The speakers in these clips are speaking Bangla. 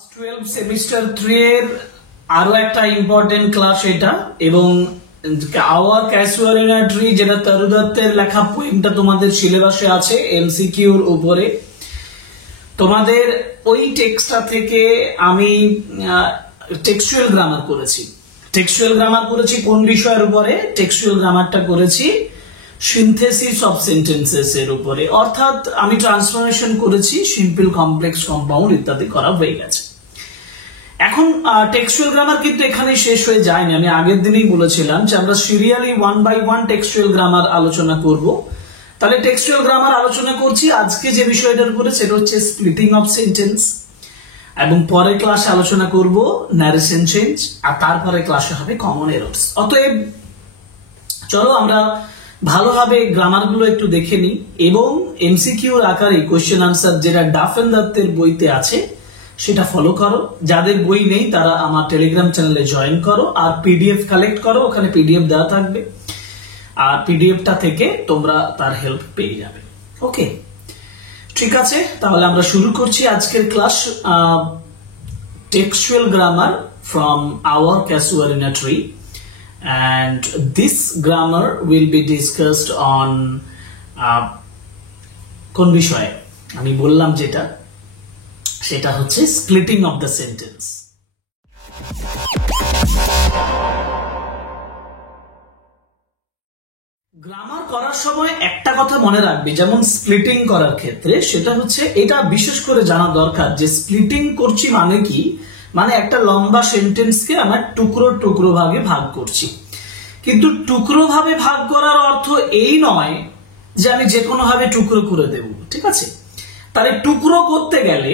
ক্লাস 12 সেমিস্টার 3 এর আরো একটা ইম্পর্টেন্ট ক্লাস এটা এবং আওয়ার ক্যাসুয়ারিনাট্রি যেটা তরু দত্তের লেখা পোয়েমটা তোমাদের সিলেবাসে আছে এমসিকিউর উপরে। তোমাদের ওই টেক্সটটা থেকে আমি টেক্সচুয়াল গ্রামার করেছি। টেক্সচুয়াল গ্রামার করেছি কোন বিষয়ের উপরে? টেক্সচুয়াল গ্রামারটা করেছি সিনথেসিস অফ সেন্টেন্সেস এর উপরে, অর্থাৎ আমি ট্রান্সফরমেশন করেছি সিম্পল, কমপ্লেক্স, কম্পাউন্ড ইত্যাদি করা হয়ে গেছে। এখন টেক্সচুয়াল গ্রামার কিন্তু এখানে শেষ হয়ে যায়নি। আমি আগের দিনই বলেছিলাম যে আমরা সিরিয়ালি 1 বাই 1 টেক্সচুয়াল গ্রামার আলোচনা করব। তাহলে টেক্সচুয়াল গ্রামার আলোচনা করছি আজকে যে বিষয়টার উপরে, সেটা হচ্ছে স্প্লিটিং অফ সেন্টেন্স, এবং পরের ক্লাসে আলোচনা করব ন্যারেশন চেঞ্জ, আর তারপরে ক্লাসে হবে কমন এরর্স। অতএব চলো আমরা ভালোভাবে গ্রামার গুলো একটু দেখে নিই এবং এমসিকিউর আকারে কোশ্চেন আনসার যেটা ডাফেন দত্তের বইতে আছে সেটা ফলো করো। যাদের বই নেই তারা আমার টেলিগ্রাম চ্যানেলে জয়েন করো আর পিডিএফ কালেক্ট করো, ওখানে পিডিএফ দেওয়া থাকবে, আর পিডিএফটা থেকে তোমরা তার হেল্প পেয়ে যাবে। ওকে, ঠিক আছে, তাহলে আমরা শুরু করছি আজকের class textual grammar from our casuarina tree, and this grammar will be discussed on কোন বিষয়ে আমি বললাম যেটা, সেটা হচ্ছে splitting of the sentence. Grammar করার সময় একটা কথা মনে রাখবে, যেমন স্প্লিটিং করার ক্ষেত্রে সেটা হচ্ছে, এটা বিশেষ করে জানা দরকার যে স্প্লিটিং করছি মানে কি, মানে একটা লম্বা সেন্টেন্সকে আমার টুকরো টুকরো ভাগে ভাগ করছি। কিন্তু টুকরো ভাবে ভাগ করার অর্থ এই নয় যে আমি যে কোনো ভাবে টুকরো করে দেব, ঠিক আছে? তাহলে টুকরো করতে গেলে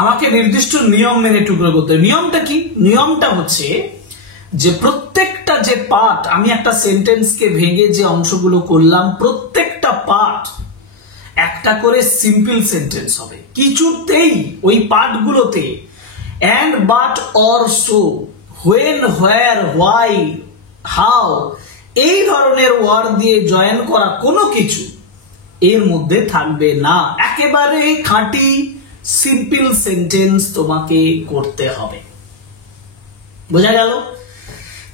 আমাকে নির্দিষ্ট নিয়ম মেনে টুকরো করতে হবে। নিয়মটা কি? নিয়মটা হচ্ছে যে প্রত্যেকটা যে পার্ট, আমি একটা সেন্টেন্সকে ভেঙে যে অংশগুলো করলাম, প্রত্যেকটা পার্ট একটা করে সিম্পল সেন্টেন্স হবে। কিছুতেই ওই পার্টগুলোতে and, but, or, so, when, where, why, how এই ধরনের ওয়ার্ড দিয়ে জয়েন করা কোনো কিছু এর মধ্যে থাকবে না। একেবারে খাঁটি সিম্পল সেন্টেন্স তোমাকে করতে হবে। বোঝা গেল?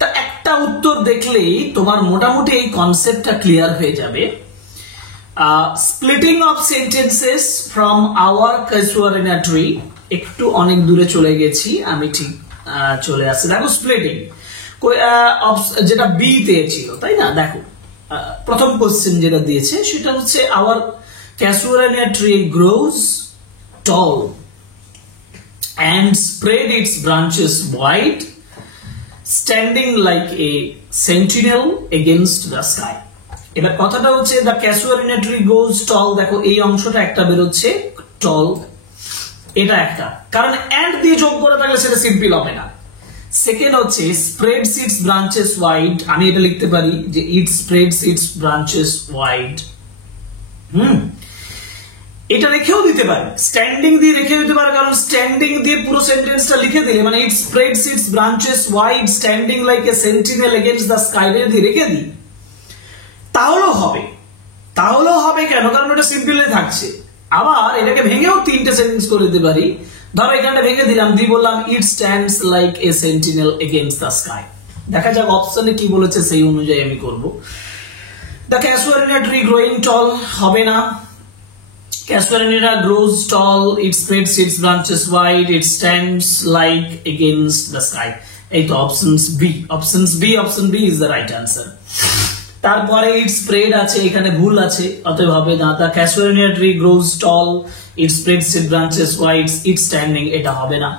তা একটা উত্তর দেখলেই তোমার মোটামুটি এই কনসেপ্টটা ক্লিয়ার হয়ে যাবে। Splitting of sentences from our casuarina tree, একটু অনেক দূরে চলে গেছি আমি, ঠিক চলে আসছে। দেখো স্প্লিটিং যেটা বি তে ছিল, তাই না? দেখো প্রথম কোশ্চেন যেটা দিয়েছে সেটা হচ্ছে our casuarina tree grows tall and spread its branches wide, standing like a sentinel against the sky. এবার কথাটা হচ্ছে the casuarinatree grows tall, দেখো এই অংশটা একটা বেরোচ্ছে টল, এটা একটা, কারণ and দিয়ে যোগ করে থাকলে সেটা সিম্পল হবে না। সেকেন্ড হচ্ছে spreads its branches wide, আমি এটা লিখতে পারি যে it spreads its branches wide। এটা রেখেও দিতে পারি, স্ট্যান্ডিং দিয়ে রেখেও দিতে পারি, কারণ স্ট্যান্ডিং দিয়ে পুরো সেন্টেন্সটা লিখে দিলে মানে it spreads its branches wide standing like a sentinel against the sky দিয়ে রেখে দিই তাহলেও হবে। তাহলেও হবে কেন? কারণ ওটা সিম্পলে থাকছে। আবার এটাকে ভেঙেও তিনটে সেন্টেন্স করে দিতে পারি। ধরো এখানটা ভেঙে দিলাম, দিয়ে বললাম it stands like a sentinel against the sky। দেখা যাক অপশনে কি বলেছে, সেই অনুযায়ী আমি করব। The casuarinatree growing tall হবে না। Casuarina grows tall, it spreads its branches wide, it stands like against the sky। এই তো options B, option B is the right answer. তারপরে it spread আছে, এখানে ভুল আছে, অতএব হবে না। The casuarinatree grows tall, it spreads its branches wide, it standing, এটা হবে না।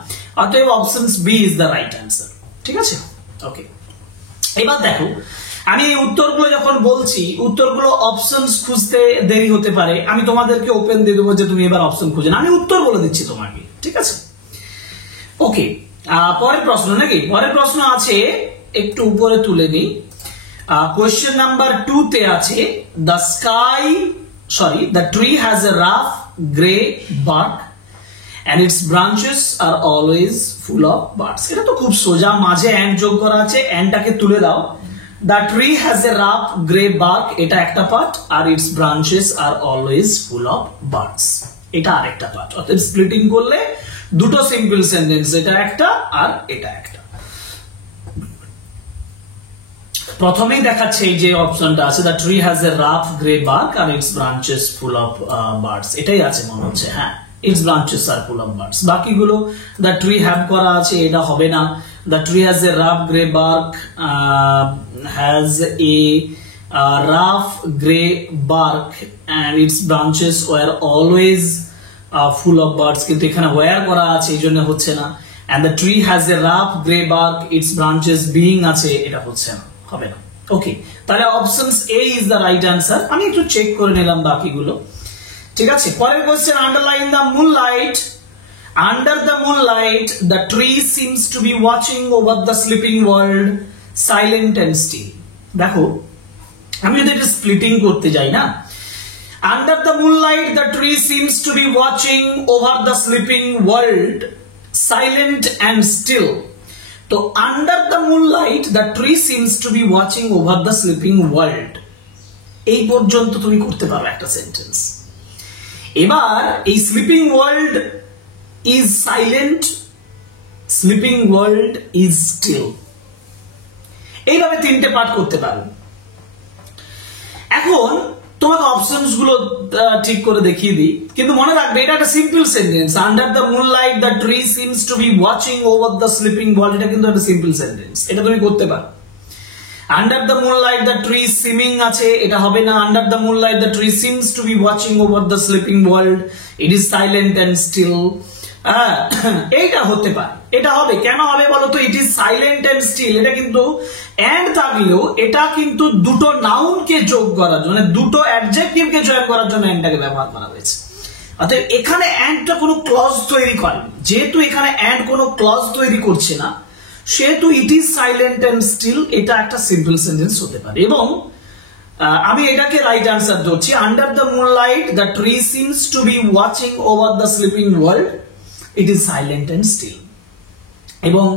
অতএব options B is the right answer. ঠিক আছে, ওকে। এবার দেখো আমি এই উত্তরগুলো যখন বলছি, উত্তরগুলো অপশনস খুঁজতে দেরি হতে পারে, আমি তোমাদেরকে ওপেন দিয়ে দেবো যে তুমি এবার অপশন খুঁজে না, আমি উত্তর বলে দিচ্ছি তোমাকে, ঠিক আছে? ওকে, পরের প্রশ্ন নাকি? পরের প্রশ্ন আছে, একটু উপরে তুলে নিই। কোয়েশ্চেন নাম্বার 2 তে আছে the tree has a rough gray bark and its branches are always full of buds। এটা তো খুব সোজা, মাঝে and যোগ করা আছে, andটাকে তুলে দাও। The tree has a rough gray bark, এটা একটা পার্ট, আর its branches are always full of buds, এটা আরেকটা পার্ট। অর্থাৎ স্প্লিটিং করলে দুটো সিম্পল সেন্টেন্স, এটা একটা আর এটা একটা। প্রথমেই দেখাচ্ছে এই যে অপশনটা আছে, the tree has a rough grey bark আর its branches full of birds, এটাই আছে মনে হচ্ছে। হ্যাঁ, its branches are full of birds. বাকিগুলো দ্য ট্রি হ্যাভ করা আছে, এটা হবে না। The tree has a rough grey bark, has a rough grey bark and its branches were always full of birds, কিন্তু এখানে where করা আছে এই জন্য হচ্ছে না। and the tree has a rough gray bark, its branches being আছে, এটা হচ্ছে না, হবে না। ওকে, তাহলে options A is the right answer. আমি একটু চেক করে নিলাম বাকিগুলো, ঠিক আছে। পরের question, underline the moonlight. Under the moonlight, the tree seems to be watching over the sleeping world, silent and still. দেখো, আমি যদি এটা স্প্লিটিং করতে যাই না, under the moonlight the tree seems to be watching over the sleeping world, silent and still. তো under the moonlight the tree seems to be watching over the sleeping world, এই পর্যন্ত তুমি করতে পারো একটা সেন্টেন্স। এবার এই sleeping world is silent, sleeping world is still, এইভাবে তিনটে পার্ট করতে পারো। এখন তোমাকে অপশনস গুলো ঠিক করে দেখিয়ে দিই, কিন্তু মনে রাখবে এটা একটা simple sentence. Under the moonlight the tree seems to be watching over the sleeping world, এটা কিন্তু একটা সিম্পল সেন্টেন্স, এটা তুমি করতে পারো। Under the moonlight the tree seeming আছে, এটা হবে না। Under the moonlight the tree seems to be watching over the sleeping world, it is silent and still, এইটা হতে পারে, এটা হবে। কেন হবে বলো তো? It is silent and still, এটা কিন্তু এন্ড থাকলেও এটা কিন্তু দুটো নাউনকে যোগ করার জন্য, দুটো অ্যাডজেক্টিভকে জয়েন করার জন্য এন্ডটাকে ব্যবহার করা হয়েছে। অতএব এখানে এন্ডটা কোনো ক্লজ তৈরি করেনি, যেহেতু এখানে এন্ড কোনো ক্লজ তৈরি করছে না, সেহেতু it is silent and still এটা একটা সিম্পল সেন্টেন্স হতে পারে। এবং আমি এটাকে রাইট আনসার ধরছি। Under the moonlight the tree seems to be watching over the sleeping world, it is silent and still. এবং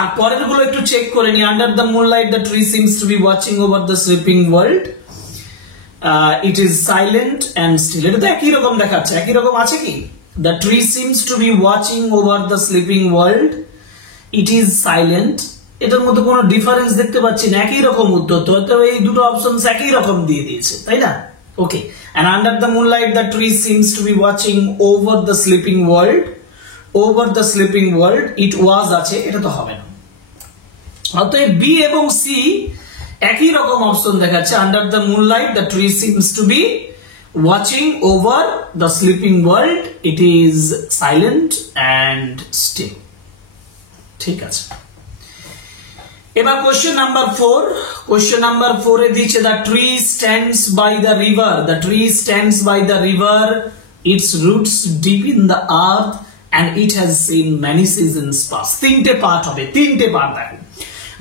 আর পরের গুলো একটু চেক করে নি। Under the moonlight the tree seems to be watching over the sleeping world, it is silent and still, এটা তো একই রকম দেখাচ্ছে। একই রকম আছে কি? The tree seems to be watching over the sleeping world, it is silent, এটার মধ্যে কোনো ডিফারেন্স দেখতে পাচ্ছি না, একই রকম উত্তর। তো এই দুটো অপশনস একই রকম দিয়ে দিয়েছে, তাই না? ওকে, and under the moonlight the tree seems to be watching over the sleeping world, over the sleeping world, it was আছে, এটা তো হবে না। অতএব বি এবং সি একই রকম অপশন দেখাচ্ছে। Under the moonlight the tree seems to be watching over the sleeping world, it is silent and still, ঠিক আছে। এবার কোশ্চেন নাম্বার 4। কোশ্চেন নাম্বার 4 এ দিয়েছে the tree stands by the river, the tree stands by the river, its roots deep in the earth and it has seen many seasons pass. তিনটে পার্ট হবে, তিনটে পার্ট দেখো।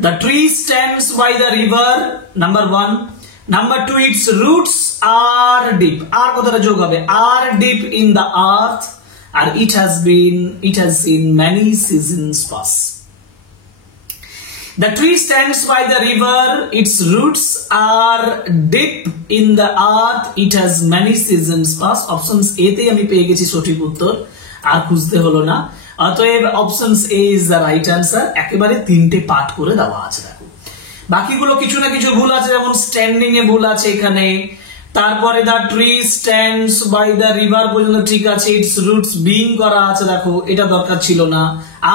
The tree stands by the river, number 1. Number 2, its roots are deep. আর কথাটা যোগ হবে, are deep in the earth, and it has seen many seasons pass. The tree stands by the river, its roots are deep in the earth, it has many seasons pass. Options A তে আমি পেয়ে গেছি সঠিক উত্তর, আর খুঁজতে হলো না। অতএব options A is the right answer. একেবারে তিনটে পার্ট করে দেওয়া আছে দেখো। বাকিগুলো কিছু না কিছু ভুল আছে, যেমন স্ট্যান্ডিং এ ভুল আছে এখানে। তারপরে the tree stands by the river পর্যন্ত ঠিক আছে, ইটস রুটস বিং করা আছে দেখো, এটা দরকার ছিল না,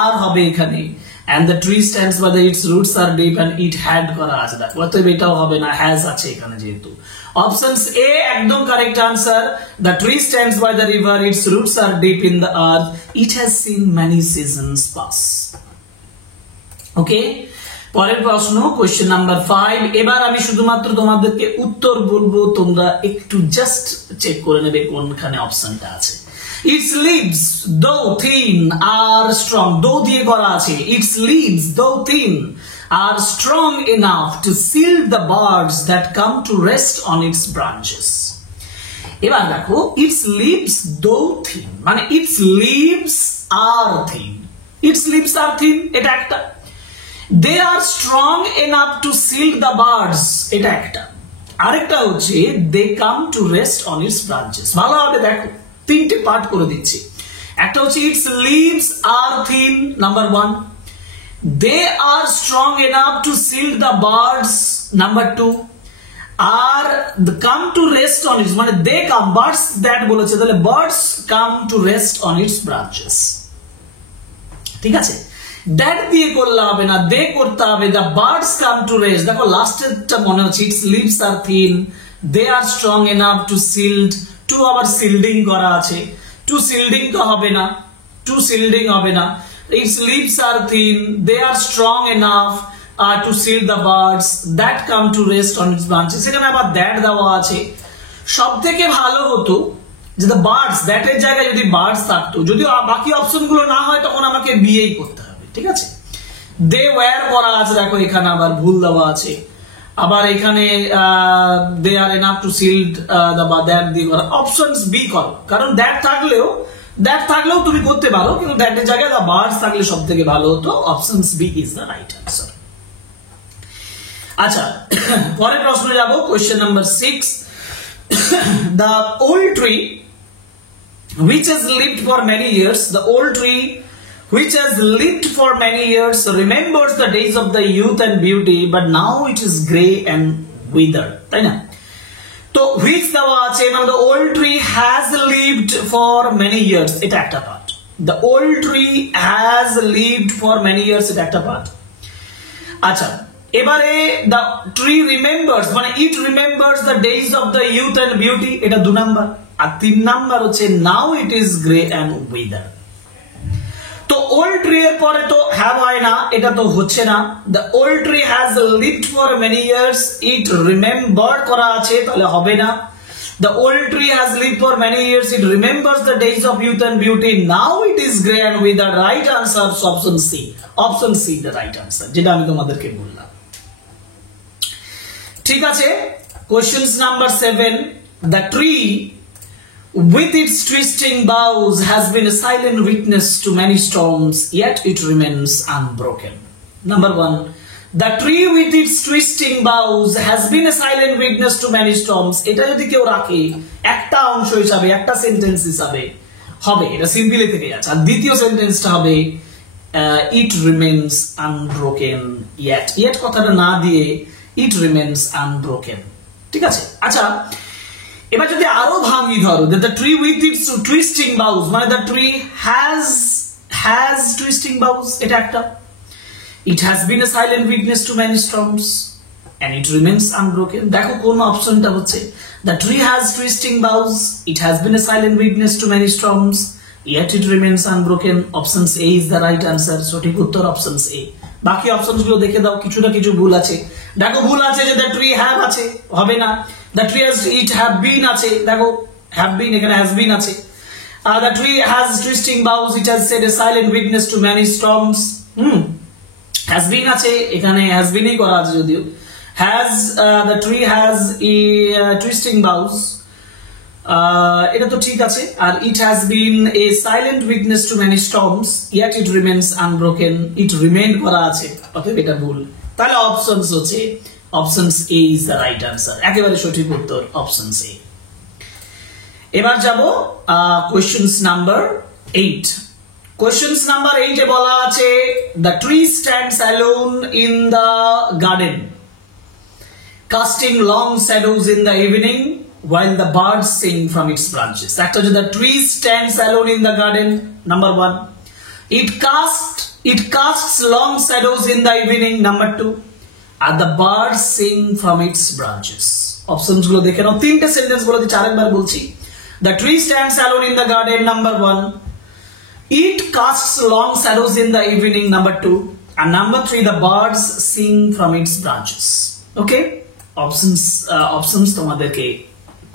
আর হবে এখানে। and the tree stands by the its roots are deep and it had করা আছে দেখো, অতএব এটাও হবে না, হ্যাজ আছে এখানে যেহেতু। অপশনস এ একদম correct answer. The tree stands by the river, its roots are deep in the earth, it has seen many seasons pass. Okay, পরের প্রশ্ন কোশ্চেন নাম্বার 5। এবার আমি শুধুমাত্র তোমাদেরকে উত্তর বলবো, তোমরা একটু জাস্ট চেক করে নেবে কোনখানে অপশনটা আছে। Its leaves, though thin, are strong. Though দিয়ে করা আছে, its leaves, though thin, are strong enough to shield the birds that come to rest on its branches. এবার দেখো, its leaves, though thin, মানে its leaves are thin. Its leaves are thin, এটা একটা। They are strong enough to shield the birds, এটা একটা। আরেকটা হচ্ছে they come to rest on its branches। ভালোভাবে দেখো, তিনটে পার্ট করে দিচ্ছি। একটা হচ্ছে its leaves are thin, number 1। They are strong enough to shield the birds, number 2। আর come to rest on its, মানে দে কাম, বার্ডস দ্যাট বলেছে, তাহলে birds come to rest on its branches. ঠিক আছে, দ্যাট দিয়ে করলে হবে না, দে করতে হবে, the birds come to rest. দেখো লাস্টেরটা মনে হচ্ছে its leaves are thin, they are strong enough to shield, to আবার শিল্ডিং করা আছে, টু শিল্ডিং তো হবে না, টু শিল্ডিং হবে না, its leaves are thin, they are strong enough to shield the birds that come to rest on its branches, সেখানে আবার that দেওয়া আছে। সব থেকে ভালো হতো যে the birds, that এর জায়গায় যদি birds থাকতো, যদি বাকি অপশন গুলো না হয় তখন আমাকে বিয়েই করতে হবে। ঠিক আছে, they were করা আছে, দেখো এখানে আবার ভুল দেওয়া আছে, আবার এখানে they are enough to shield the that দিয়ে করা, অপশনস বি করো, কারণ that থাকলেও তুমি করতে পারো, কিন্তু that এর জায়গায় the birds থাকলে সব থেকে ভালো হতো, options B is the right answer. আচ্ছা, পরের প্রশ্নে যাব, question number 6। The old tree which has lived for many years, the old tree which has lived for many years remembers the days of the youth and beauty, but now it is gray and withered, তাই না? তো which দেওয়া আছে, মানে the old tree has lived for many years, এটা একটা part. The old tree has lived for many years, এটা একটা পার্ট। আচ্ছা, এবারে the tree remembers, মানে it remembers the days of the youth and beauty, এটা 2 নাম্বার। আর 3 নাম্বার হচ্ছে now it is gray and withered। তো old tree এর পরে তো have হয় না, এটা তো হচ্ছে না। the old tree has lived for many years, it remembered করা আছে, তাহলে হবে না। the old tree has lived for many years, it remembers the days of youth and beauty, now it is gray and withered, right answer option C, option C the right answer, যেটা আমি তোমাদেরকে বললাম। ঠিক আছে, question number 7। The tree with its twisting boughs has been a silent witness to many storms, yet it remains unbroken. Number 1, the tree with its twisting boughs has been a silent witness to many storms, এটা যদি কেউ রাখে একটা অংশ হিসাবে, একটা সেন্টেন্স হিসাবে হবে, এটা সিম্পলি থেকে যাচ্ছে। আর দ্বিতীয় সেন্টেন্সটা হবে it remains unbroken yet কথাটা না দিয়ে it remains unbroken। ঠিক আছে, আচ্ছা এবার যদি আরো ভাঙি ধরো, the tree with its twisting boughs, মানে the tree has twisting boughs, এটা একটা, it has been a silent witness to many storms and it remains unbroken। দেখো কোন অপশনটা হচ্ছে, the tree has twisting boughs, it has been a silent witness to many storms, yet it remains unbroken, option A is the right answer, সঠিক উত্তর অপশন A। বাকি অপশনস গুলো দেখে দাও, কিছু না কিছু ভুল আছে। দেখো ভুল আছে যে the tree have আছে, হবে না। the tree has it have been আছে, দেখো have been এখানে has been আছে। the tree has twisting boughs, it has said a silent witness to many storms, has been আছে, এখানে has been ই করা আছে যদিও। has the tree has twisting boughs, এটা তো ঠিক আছে। আর it has been a silent witness to many storms, yet it remains unbroken, it remained করা আছে, অতএব এটা ভুল। তাহলে অপশনস হচ্ছে options A is the right answer, একেবারে সঠিক উত্তর অপশনস A। এবার যাব কোশ্চেনস নাম্বার 8। কোশ্চেনস নাম্বার 8 এ বলা আছে the tree stands alone in the garden, casting long shadows in the evening while the birds sing from its branches। একটা হচ্ছে the tree stands alone in the garden, number 1, it casts long shadows in the evening, number 2, and the birds sing from its branches। Options গুলো দেখে নাও, তিনটে সেন্টেন্স বলে দিচ্ছি, আরেকবার বলছি। the tree stands alone in the garden, number 1, it casts long shadows in the evening, number 2, and number 3, the birds sing from its branches। Okay, options তোমাদেরকে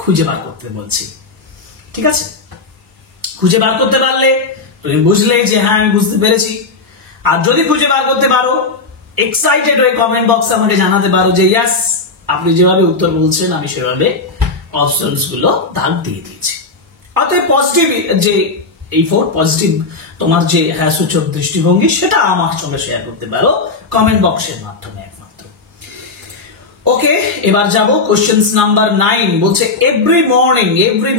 খুঁজে বার করতে বলছি, ঠিক আছে? খুঁজে বার করতে পারলে তুমি বুঝলে যে হ্যাঁ আমি বুঝতে পেরেছি। আর যদি খুঁজে বার করতে পারো, এক্সাইটেড হয়ে কমেন্ট বক্সে আমাকে জানাতে পারো যে ইয়েস, আপনি যেভাবে উত্তর বলছেন আমি সেভাবে অপশনস গুলো দাগ দিয়ে দিয়েছি। অতএব পজিটিভ যে এই পজিটিভ তোমার যে হ্যাঁ সূচক দৃষ্টিভঙ্গি, সেটা আমার সঙ্গে শেয়ার করতে পারো কমেন্ট বক্সের মাধ্যমে একমাত্র। ওকে, এবার যাব কোশ্চেন্স নাম্বার 9 বলছে every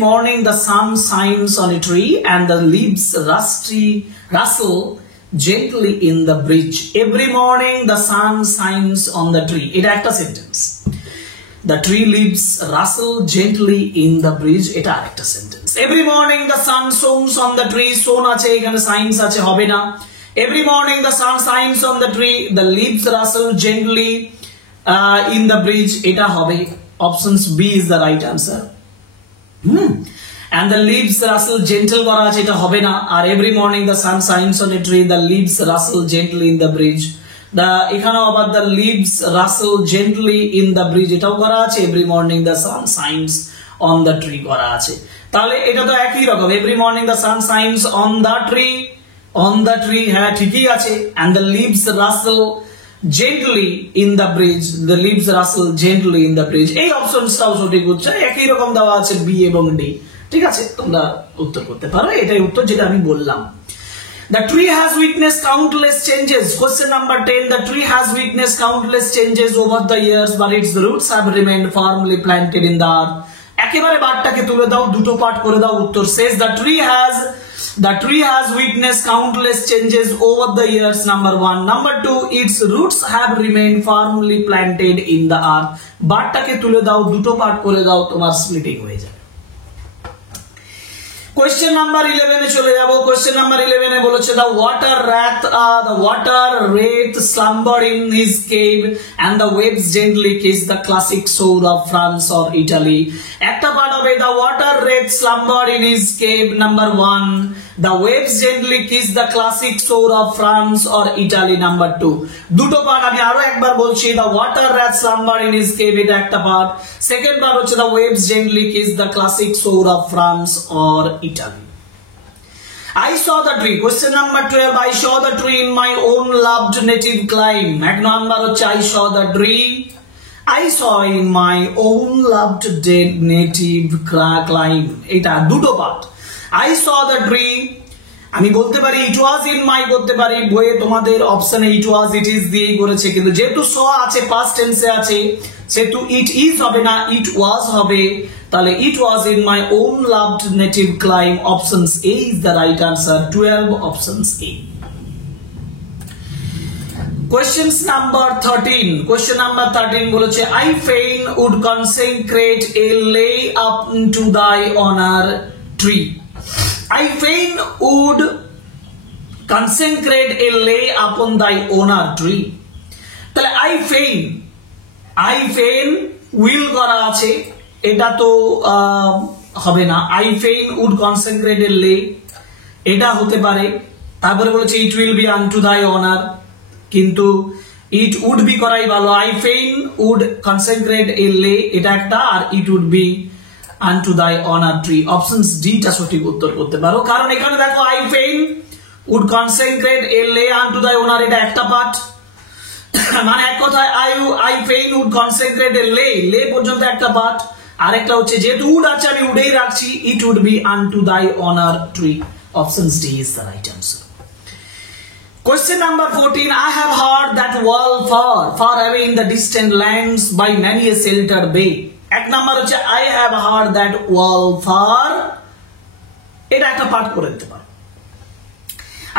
morning the sun shines on a tree and the leaves rustle gently in the bridge. Every morning the sun shines on the tree. এটা একটা sentence. The tree leaves rustle gently in the bridge. এটা আরেকটা sentence. Every morning the sun shines on the tree. Shone আছে এখানে shines আছে হবে না। Every morning the sun shines on the tree. The leaves rustle gently in the bridge. এটা হবে। Options B is the right answer. And the leaves rustle gentle করা আছে এটা হবে না। আর every morning the sun shines on a tree. The leaves rustle gently in the bridge. এখানেও আবার the leaves rustle gently in the bridge এটাও করা আছে। every morning the sun shines on the tree করা আছে। তাহলে এটা তো একই রকম। every morning the sun shines on the tree হ্যাঁ ঠিকই আছে। and the leaves rustle gently in the bridge. The leaves rustle gently in the bridge. এই অপশনটাও সঠিক উত্তর। একই রকম দেওয়া আছে বি এবং ডি। ঠিক আছে, তোমরা উত্তর করতে পারো। এটাই উত্তর যেটা আমি বললাম। The tree has witnessed countless changes. Question number 10. The tree has witnessed countless changes over the years, but its roots have remained firmly planted in the earth. একেবারে বারটাকে তুলে দাও, দুটো পার্ট করে দাও। উত্তর says the tree has witnessed countless changes over the years. Number 1. Number 2. Its roots have remained firmly planted in the earth. বারটাকে তুলে দাও, দুটো পার্ট করে দাও, তোমার স্প্লিটিং হয়ে যাবে। Question number 11 এ চলে যাব। Question number 11 এ বলেছে the water wraith slumbered in his cave and the waves gently kissed the classic shore of France or Italy. একটা পার্ট হবে the water wraith slumbered in his cave. Number 1. The waves gently kissed the classic shore of France or Italy. Number 2. দুটো পার্ট আমি আরো একবার বলছি the water wraith slumbered in his cave এটা একটা পার্ট। সেকেন্ড পার্ট হচ্ছে the waves gently kissed the classic shore of France or Italy. I saw the tree. Question number 12. I saw the tree in my own loved native clime. এক নাম্বার হচ্ছে I saw the tree. I saw in my own loved native clime. এটা দুটো part. I saw the tree. আমি বলতে পারি it was in my করতে পারি। বইয়ে তোমাদের অপশনে it was it is দিয়ে করেছে, কিন্তু যেহেতু saw আছে past tense এ আছে সেহেতু it is হবে না, it was হবে। তাহলে it was in my own loved native clime. Options A is the right answer. 12 options A. Questions number 13. Question number 13 বলেছে I fain would consecrate a lay up to thy honor tree. I fain would consecrate a lay upon thy honor tree. তাহলে I fain will করা আছে, এটা তো হবে না। I fain would consecrate a lay এটা হতে পারে। তারপরে বলেছে it will be unto thy honor, কিন্তু it would be করাই ভালো। I fain would consecrate a lay এটা একটা, আর it would be unto thy honor tree. Options D টা সঠিক উত্তর করতে পারো, কারণ এখানে দেখো I fain would consecrate a lay unto thy honor এটা একটা পার্ট। মানে এক কথায় I fain would consecrate a lay পর্যন্ত একটা পার্ট। আরেকটা হচ্ছে যেহেতু would আছে আমি would-এই রাখছি, it would be unto thy honor tree. Options D is the right answer. Question number 14. I have heard that while far away in the distant lands by many a sheltered bay. এক নাম্বার হচ্ছে I have heard that while far এটা একটা পার্ট করে দিতে পারো।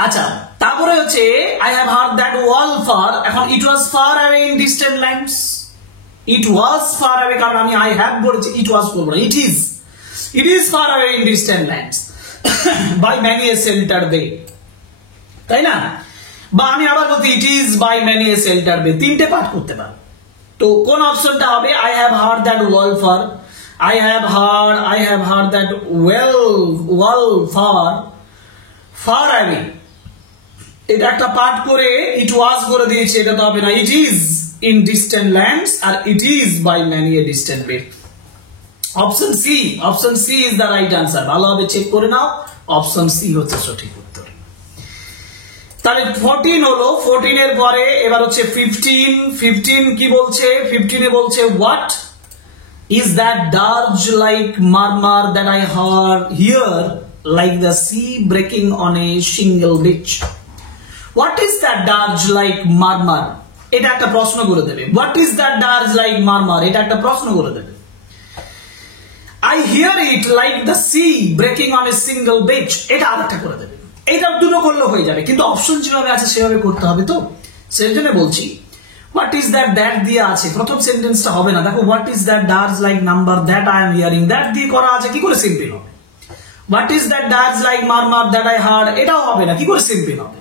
আচ্ছা, তারপরে হচ্ছে I have heard that while far, এখন it was far away in distant lands. It was far away, কারণ আমি I have বলেছি, it was করবো না, it is far away in distant lands by many a sheltered bay, তাই না? বা আমি আবার বলছি it is by many a sheltered bay, তিনটে পার্ট করতে পারো। তো কোন অপশনটা হবে? I have heard that while far, I have heard that while far away এটা একটা পার্ট করে it was করে দিয়েছে, এটা তো হবে না। it is in distant lands আর it is by many a distant bay. Option C is the right answer. ভালোভাবে চেক করে নাও, অপশন সি হচ্ছে সঠিক উত্তর। তাহলে 14 হলো, 14 এর পরে এবার হচ্ছে 15 কি বলছে? 15 এ বলছে what is that dirge like murmur that I hear like the sea breaking on a shingle beach? What is that dirge like murmur? এটা একটা প্রশ্ন করে দেবে। What is that dirge like murmur, এটা একটা প্রশ্ন করে দেবে। I hear it like the sea breaking on a single beach, এটা আরেকটা করে দেবে। এটা দুটো করলে হয়ে যাবে, কিন্তু অপশন যেভাবে আছে সেভাবে করতে হবে। তো সেই জন্য বলছি হোয়াট ইজ দ্যাট, দ্যাট দিয়ে আছে, প্রথম সেন্টেন্সটা হবে না। দেখো what is that dirge like number that I am hearing, that দিয়ে করা আছে, কি করে সিম্পল হবে? What is that dirge like murmur that I heard, এটাও হবে না, কি করে সিম্পল হবে?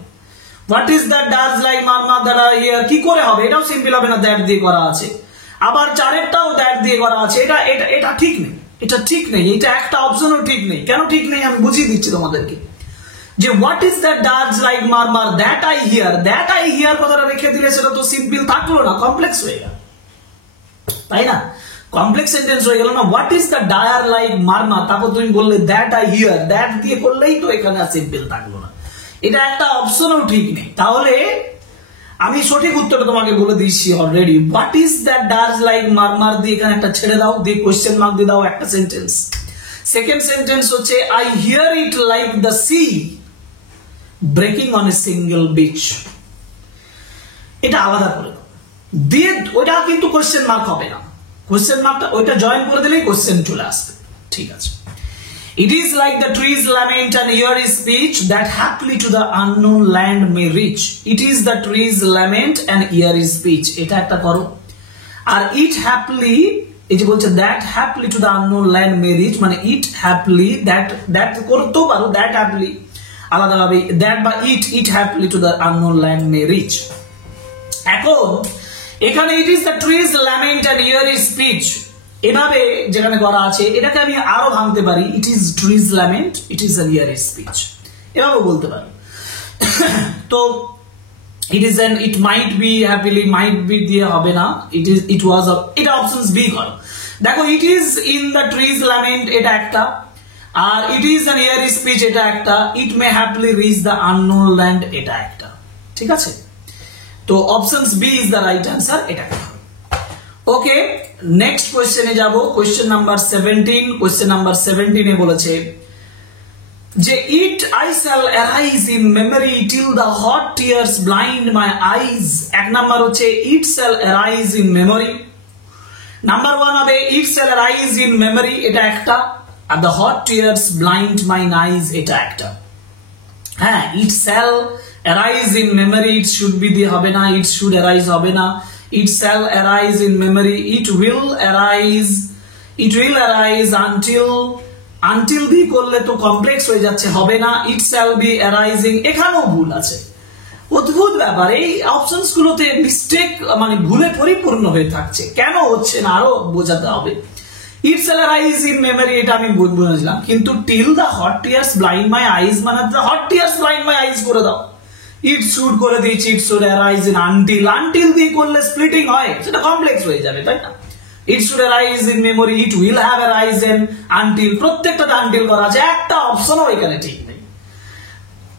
What is that dirge like murmur that I hear, কি করে হবে? এটাও সিম্পল হবে না, দ্যাট দিয়ে করা আছে। আবার চারেরটাও দ্যাট দিয়ে করা আছে, এটা এটা এটা ঠিক নেই, এটা ঠিক নেই, এটা একটা অপশনও ঠিক নেই। কেন ঠিক নেই আমি বুঝিয়ে দিচ্ছি তোমাদেরকে, যে what is that dirge like murmur that I hear, that I hear কথাটা রেখে দিলে সেটা তো সিম্পল থাকলো না, কমপ্লেক্স হয়ে গেল, তাই না? কমপ্লেক্স সেন্টেন্স হয়ে গেল না। What is the dire like murmur, তারপর তুমি বললে দ্যাট আই হিয়ার, দ্যাট দিয়ে করলেই তো এখানে আর সিম্পল থাকলো না, এটা একটা অপশনও ঠিক নেই। তাহলে আমি সঠিক উত্তরটা তোমাকে বলে দিচ্ছি already. What is that dirge like murmur দিয়ে এখানে একটা ছেড়ে দাও, দিয়ে কোশ্চেন মার্ক দিয়ে দাও একটা সেন্টেন্স। সেকেন্ড সেন্টেন্স হচ্ছে I here it like the sea breaking on a single beach, এটা আলাদা করে দাও, দিয়ে ওটা কিন্তু কোশ্চেন মার্ক হবে না, কোশ্চেন মার্কটা ওইটা জয়েন করে দিলেই কোশ্চেন চলে আসবে। ঠিক আছে, it is like the trees lament and hear his speech that happily to the unknown land may reach, it is the trees lament and hear his speech, এটা একটা করো। আর it happily, এই যে বলছে that happily to the unknown land may reach, মানে it happily, that করতেও পারো, that happily আলাদাভাবে, that বা it happily to the unknown land may reach। এখন এখানে it is the trees lament and hear his speech, এভাবে যেখানে করা আছে এটাকে আমি আরো ভাঙতে পারি, it is trees lament, it is here his speech, এভাবে বলতে পারি। তো it is N, it might B happily, might be দিয়ে হবে না, ইট ইজ, ইট ওয়াজ, এটা অপশন বি করো। দেখো it is in the trees lament এটা একটা, আর it is in here his speech এটা একটা, it may happily reach the unknown land এটা একটা। ঠিক আছে, তো option B is the right answer, এটা একটা। ওকে, নেক্সট কোয়েশ্চেনে যাব, কোয়েশ্চেন নাম্বার 17। কোয়েশ্চেন নাম্বার 17 এ বলেছে যে it I shall arise in memory till the hot tears blind my eyes. এক নাম্বার হচ্ছে ইট shall arise in memory, number 1 হবে it shall arise in memory, এটা একটা, আর the hot tears blind mine eyes এটা একটা। হ্যাঁ, it shall arise in memory, it should be দিয়ে হবে না, ইট শুড অ্যারাইজ হবে না, it shall arise in memory, it will arise until দিয়ে করলে তো কমপ্লেক্স হয়ে যাচ্ছে, হবে না, it shall be arising, এখানেও ভুল আছে, অদ্ভুত ব্যাপার। এই অপশনস গুলোতে মিস্টেক, মানে ভুলে পরিপূর্ণ হয়ে থাকছে, কেন হচ্ছে না আরো বোঝাতে হবে। it shall arise in memory এটা আমি বুঝলাম, কিন্তু till the hot tears blind my eyes মানে the hot tears blind my eyes করে দাও, ইট শুড করে দিয়েছি, ইট should arise in until, until দিয়ে করলে স্প্লিটিং হয়, সেটা কমপ্লেক্স হয়ে যাবে, তাই না? It should arise in memory, it will have arise in until, প্রত্যেকটাতে আনটিল করা আছে, একটা অপশনও এখানে ঠিক নেই,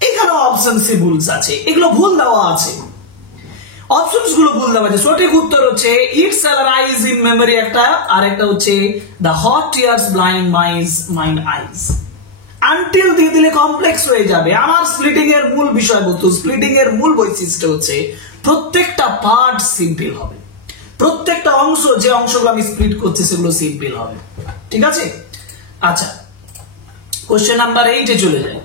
এখানে অপশন সি ভুলস আছে, এগুলো ভুল দেওয়া আছে, অপশনস গুলো ভুল দেওয়া আছে। সঠিক উত্তর হচ্ছে ইট শ্যাল অ্যারাইজ ইন মেমরি একটা, আর একটা হচ্ছে the hot tears blind mine eyes. Until দিয়ে দিলে কমপ্লেক্স হয়ে যাবে। আমার স্প্লিটিং এর মূল বিষয়বস্তু, স্প্লিটিং এর মূল বৈশিষ্ট্য হচ্ছে প্রত্যেকটা পার্ট সিম্পল হবে, প্রত্যেকটা অংশ, যে অংশগুলো আমি স্প্লিট করছি সেগুলো সিম্পল হবে। ঠিক আছে, আচ্ছা কোশ্চেন নাম্বার 8 এ চলে যায়।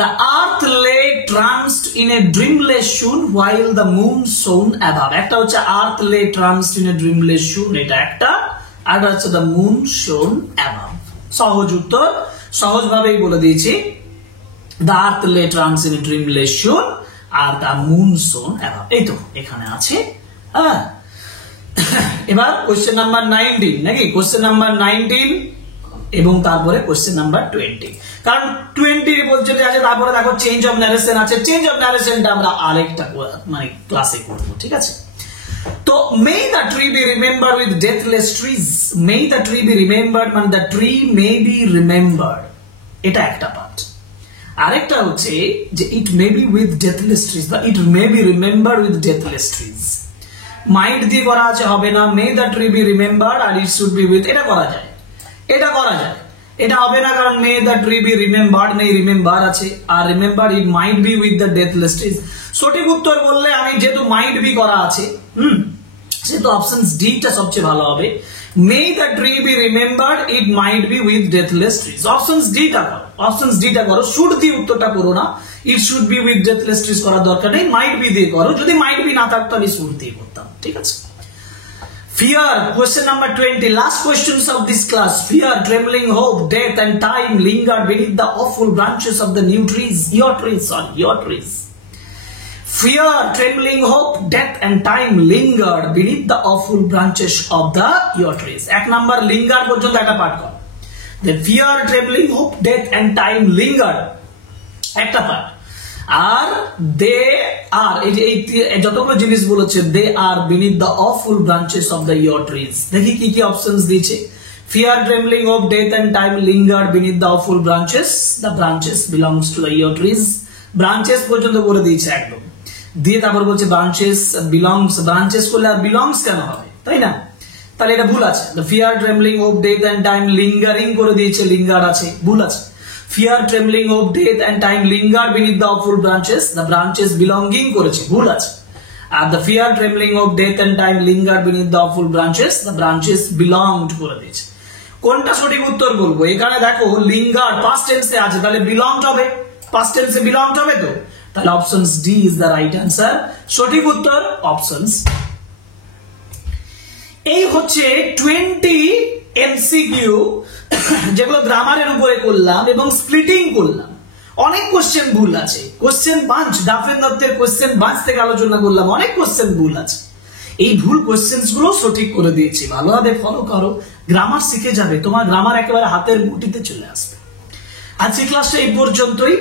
The earth lay tranced in a dreamless swoon while the moon shone above, একটা হচ্ছে earth lay tranced in a dreamless swoon এটা একটা, আর হচ্ছে the moon shone above। সহজ উত্তর, সহজভাবেই বলে দিয়েছি, the earth lay tranced in a dreamless swoon R the moon shone above, এই তো এখানে আছে। এবার কোশ্চেন নাম্বার 19 নাকি, কোশ্চেন নাম্বার 19 এবং তারপরে কোশ্চেন নাম্বার 20, কারণ 20 পর্যন্ত আছে, তারপরে দেখো চেঞ্জ অফ ন্যারেশন আছে, চেঞ্জ অফ ন্যারেশনটা আমরা আরেকটা মানে ক্লাসে করব। ঠিক আছে, তো may the tree be remembered with deathless trees, may the tree be remembered মানে the tree may be remembered, এটা একটা পার্ট। আরেকটা হচ্ছে যে it may be with deathless trees বা it may be remembered with deathless trees, mind দিয়ে করা আছে, হবে না, may the tree be remembered R it should be with, এটা করা যায়, এটা করা যায়, এটা হবে না, কারণ may the tree be remembered নেই, রিমেম্বার আছে, আর remember it might be with the deathless trees, সঠিক উত্তর বললে আমি যেহেতু মাইট বি করা আছে সেহেতু অপশন ডি টা সবচেয়ে ভালো হবে। May the tree be remembered, it might be with deathless trees. Option D টা করো, অপশন ডি টা করো। শুড দিয়ে উত্তরটা করো না, it should B with deathless trees করার দরকার নেই, মাইট বি দিয়ে করো। যদি মাইট বি না থাকতো আমি শুড দিয়ে করতাম, ঠিক আছে। Fear, question number 20, last questions of this class. Fear, trembling, hope, death and time lingered beneath the awful branches of the new trees. Your trees. Fear, trembling, hope, death and time lingered beneath the awful branches of the your trees. এক নাম্বার linger পর্যন্ত একটা পাঠ কর। Then fear, trembling, hope, death and time lingered একটা পাঠ। আর দে আর এই যতগুলো জিনিস বলেছে, they are beneath the awful branches of the yew trees. দেখি কি কি অপশনস দিয়েছে। Fear, trembling, of death and time lingered beneath the awful branches, the branches belongs to the yew trees. Branches পর্যন্ত বলে দিয়েছে একদম, দিয়ে তারপর বলছে ব্রাঞ্চেস বিলংস। ব্রাঞ্চেস করলে আর বিলংস কেন হবে, তাই না? তাহলে এটা ভুল আছে। The fear, trembling, of death and time lingering করে দিয়েছে, লিঙ্গার আছে, ভুল আছে। Fear, trembling, of death and time lingered beneath the awful branches, the branches belonging করেছে, ভুল আছে। আর the fear, trembling, of death and time lingered beneath the awful branches, the branches belonged করে দিয়েছে। কোনটা সঠিক উত্তর বলবো? এখানে দেখো লিঙ্গার পাস্ট টেন্সে আছে, তাহলে belonged হবে, পাস্ট টেন্সে belonged হবে তো, তাহলে options D is the right answer. সঠিক উত্তর অপশনস। এই হচ্ছে 20 এমসিকিউ যেগুলো গ্রামারের উপরে করলাম এবং স্প্লিটিং করলাম। অনেক কোশ্চেন ভুল আছে, কোশ্চেন বাঞ্চ, ডাফেন দত্তের কোশ্চেন বাঞ্চ থেকে আলোচনা করলাম, অনেক কোশ্চেন ভুল আছে। এই ভুল কোশ্চেন গুলো সঠিক করে দিয়েছি, ভালোভাবে ফলো করো, গ্রামার শিখে যাবে, তোমার গ্রামার একেবারে হাতের মুঠিতে চলে আসবে। আজকে ক্লাসটা এই পর্যন্তই।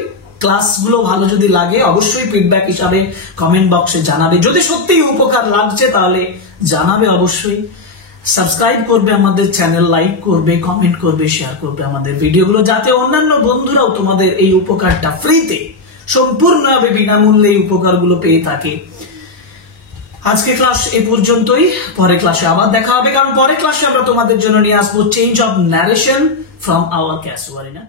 ক্লাসগুলো ভালো যদি লাগে অবশ্যই ফিডব্যাক হিসাবে কমেন্ট বক্সে জানাবে। যদি সত্যিই উপকার লাগছে তাহলে জানাবে অবশ্যই। সাবস্ক্রাইব করবে আমাদের চ্যানেল, লাইক করবে, কমেন্ট করবে, শেয়ার করবে আমাদের ভিডিওগুলো, যাতে অন্যান্য বন্ধুরাও তোমাদের এই উপকারটা ফ্রিতে সম্পূর্ণভাবে বিনামূল্যে এই উপকারগুলো পেয়ে থাকে। আজকে ক্লাস এই পর্যন্তই, পরে ক্লাসে আবার দেখা হবে, কারণ পরে ক্লাসে আমরা তোমাদের জন্য নিয়ে আসবো change of narration from our ক্যাসুয়ারিনা।